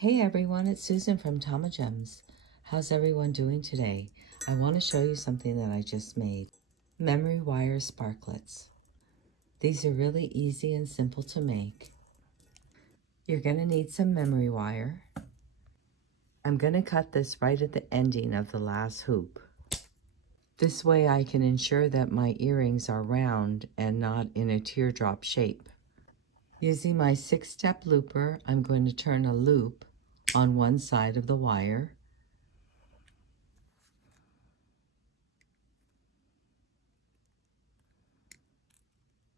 Hey everyone, it's Susan from tamagems. How's everyone doing today? I want to show you something that I just made. Memory wire sparklets. These are really easy and simple to make. You're going to need some memory wire. I'm going to cut this right at the ending of the last hoop. This way I can ensure that my earrings are round and not in a teardrop shape. Using my 6-step looper, I'm going to turn a loop on one side of the wire.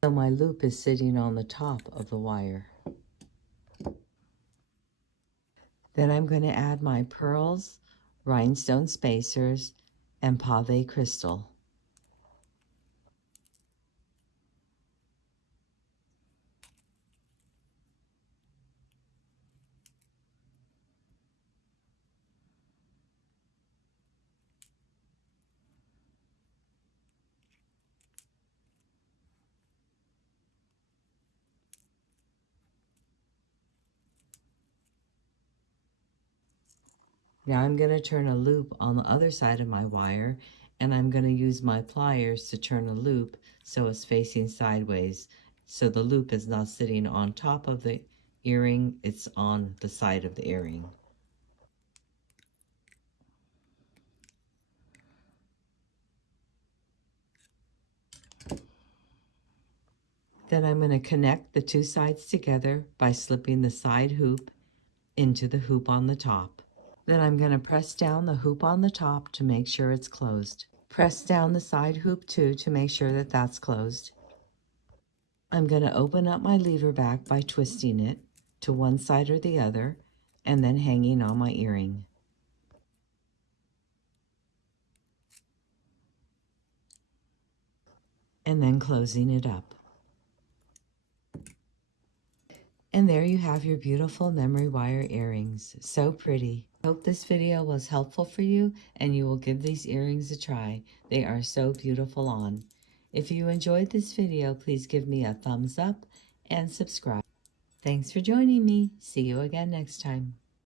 So my loop is sitting on the top of the wire. Then I'm going to add my pearls, rhinestone spacers, and pave crystal. Now I'm going to turn a loop on the other side of my wire, and I'm going to use my pliers to turn a loop so it's facing sideways. So the loop is not sitting on top of the earring, it's on the side of the earring. Then I'm going to connect the two sides together by slipping the side hoop into the hoop on the top. Then I'm going to press down the hoop on the top to make sure it's closed. Press down the side hoop too to make sure that that's closed. I'm going to open up my leverback by twisting it to one side or the other and then hanging on my earring. And then closing it up. And there you have your beautiful memory wire earrings. So pretty. I hope this video was helpful for you and you will give these earrings a try. They are so beautiful on. If you enjoyed this video, please give me a thumbs up and subscribe. Thanks for joining me. See you again next time.